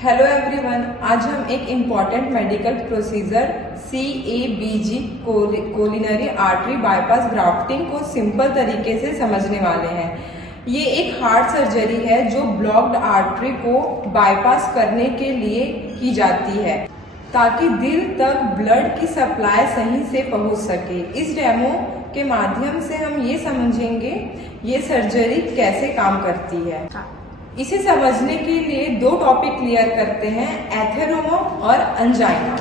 Hello everyone, आज हम एक important medical procedure CABG coronary artery bypass grafting को सिंपल तरीके से समझने वाले हैं। ये एक हार्ट सर्जरी है जो ब्लॉक्ड आर्टरी को बाईपास करने के लिए की जाती है ताकि दिल तक ब्लड की सप्लाई सही से पहुंच सके। इस डेमो के माध्यम से हम ये समझेंगे ये सर्जरी कैसे काम करती है। इसे समझने के लिए दो टॉपिक क्लियर करते हैं, एथेरोमा और अंजाइना।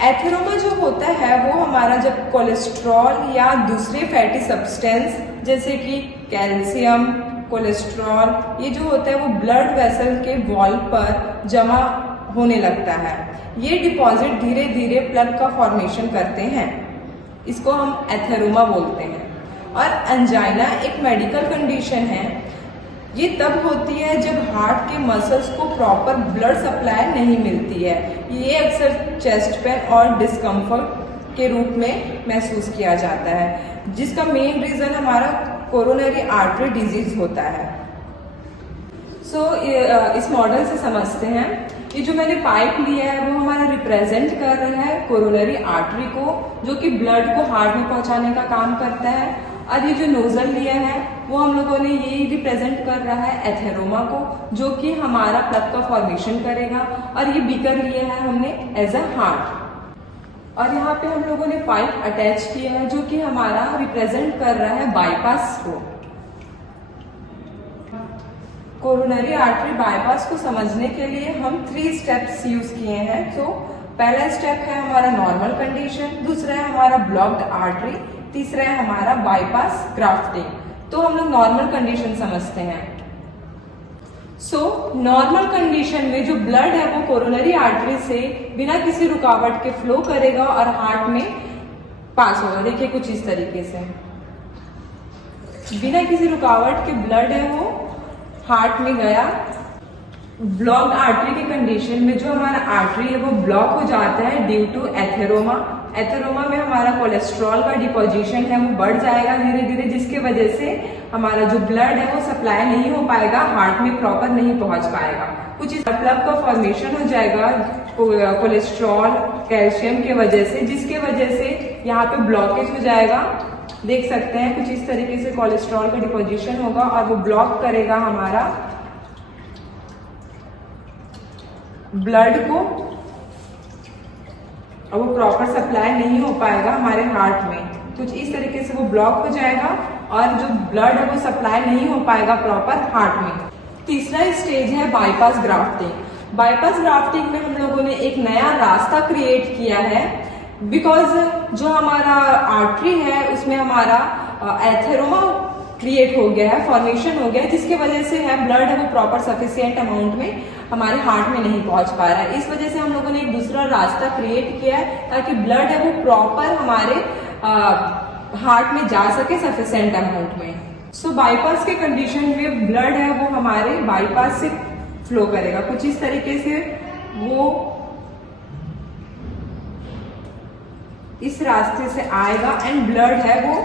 एथेरोमा जो होता है वो हमारा जब कोलेस्ट्रॉल या दूसरे फैटी सब्सटेंस जैसे कि कैल्शियम, कोलेस्ट्रॉल, ये जो होता है वो ब्लड वेसल के वॉल पर जमा होने लगता है। ये डिपॉजिट धीरे धीरे प्लग का फॉर्मेशन करते हैं, इसको हम एथेरोमा बोलते हैं। और अंजाइना एक मेडिकल कंडीशन है, ये तब होती है जब हार्ट के मसल्स को प्रॉपर ब्लड सप्लाई नहीं मिलती है। ये अक्सर चेस्ट पेन और डिस्कम्फर्ट के रूप में महसूस किया जाता है, जिसका मेन रीजन हमारा कोरोनरी आर्टरी डिजीज होता है। इस मॉडल से समझते हैं, ये जो मैंने पाइप लिया है वो हमारा रिप्रेजेंट कर रहा है कोरोनरी आर्टरी को, जो कि ब्लड को हार्ट में पहुंचाने का काम करता है। और ये जो नोजल लिया है वो हम लोगों ने ये रिप्रेजेंट कर रहा है एथेरोमा को, जो कि हमारा प्लग का फॉर्मेशन करेगा। और ये बीकर लिया है हमने एज अ हार्ट। और यहाँ पे हम लोगों ने पाइप अटैच किया है जो कि हमारा रिप्रेजेंट कर रहा है बाईपास को। कोरोनरी आर्टरी बाईपास को समझने के लिए हम 3 स्टेप्स यूज किए हैं। पहला स्टेप है हमारा नॉर्मल कंडीशन, दूसरा है हमारा ब्लॉक्ड आर्टरी, तीसरा है हमारा बाईपास ग्राफ्टिंग। तो हम लोग नॉर्मल कंडीशन समझते हैं। नॉर्मल कंडीशन में जो ब्लड है वो कोरोनरी आर्टरी से बिना किसी रुकावट के फ्लो करेगा और हार्ट में पास होगा। देखिए कुछ इस तरीके से बिना किसी रुकावट के ब्लड है वो हार्ट में गया। ब्लॉक्ड आर्टरी की कंडीशन में जो हमारा आर्टरी है वो ब्लॉक हो जाता है ड्यू टू एथेरोमा। एथेरोमा में हमारा कोलेस्ट्रॉल का डिपोजिशन है वो बढ़ जाएगा धीरे धीरे, जिसके वजह से हमारा जो ब्लड है वो सप्लाई नहीं हो पाएगा, हार्ट में प्रॉपर नहीं पहुंच पाएगा। कुछ इस प्लग का फॉर्मेशन हो जाएगा कोलेस्ट्रॉल कैल्शियम के वजह से, जिसके वजह से यहाँ पे ब्लॉकेज हो जाएगा। देख सकते हैं कुछ इस तरीके से कोलेस्ट्रॉल का डिपोजिशन होगा और वो ब्लॉक करेगा हमारा ब्लड को और वो प्रॉपर सप्लाई नहीं हो पाएगा हमारे हार्ट में। कुछ इस तरीके से वो ब्लॉक हो जाएगा और जो ब्लड है वो सप्लाई नहीं हो पाएगा प्रॉपर हार्ट में। तीसरा स्टेज है बाईपास ग्राफ्टिंग। बाईपास ग्राफ्टिंग में हम लोगों ने एक नया रास्ता क्रिएट किया है, बिकॉज जो हमारा आर्टरी है उसमें हमारा एथेरोमा क्रिएट हो गया है, फॉर्मेशन हो गया है, जिसके वजह से है ब्लड है वो प्रॉपर सफिशिएंट अमाउंट में हमारे हार्ट में नहीं पहुंच पा रहा है। इस वजह से हम लोगों ने एक दूसरा रास्ता क्रिएट किया है ताकि ब्लड है वो प्रॉपर हमारे हार्ट में जा सके सफिशिएंट अमाउंट में। बाईपास के कंडीशन में ब्लड है वो हमारे बाईपास से फ्लो करेगा। कुछ इस तरीके से वो इस रास्ते से आएगा एंड ब्लड है वो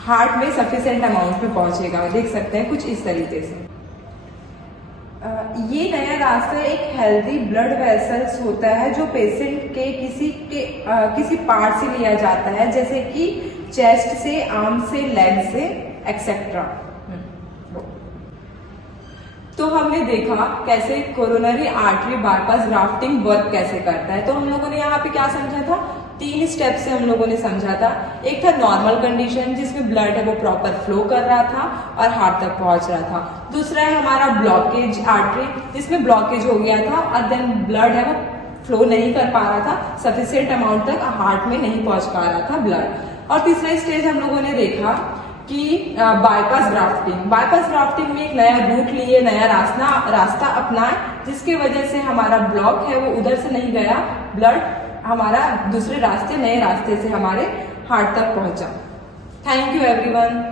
हार्ट में सफिशिएंट अमाउंट में पहुंचेगा। देख सकते हैं कुछ इस तरीके से। ये नया रास्ता एक हेल्दी ब्लड वेसल्स होता है जो पेशेंट के किसी पार्ट से लिया जाता है, जैसे कि चेस्ट से, आर्म से, लेग से एक्सेट्रा। तो हमने देखा कैसे coronary artery bypass grafting work कैसे करता है। तो हम लोगों ने यहाँ पे क्या समझा था, 3 स्टेप से हम लोगों ने समझा था। एक था नॉर्मल कंडीशन जिसमें ब्लड है वो प्रॉपर फ्लो कर रहा था और हार्ट तक पहुंच रहा था। दूसरा है हमारा ब्लॉकेज आर्टरी, जिसमें ब्लॉकेज हो गया था और देन ब्लड है वो फ्लो नहीं कर पा रहा था, सफिशिएंट अमाउंट तक हार्ट में नहीं पहुंच पा रहा था ब्लड। और तीसरा स्टेज हम लोगों ने देखा कि बाईपास ग्राफ्टिंग। बाईपास ग्राफ्टिंग में एक नया रूट लिए, नया रास्ता अपनाए, जिसके वजह से हमारा ब्लॉक है वो उधर से नहीं गया, ब्लड हमारा दूसरे रास्ते, नए रास्ते से हमारे हार्ट तक पहुंचा। Thank you everyone.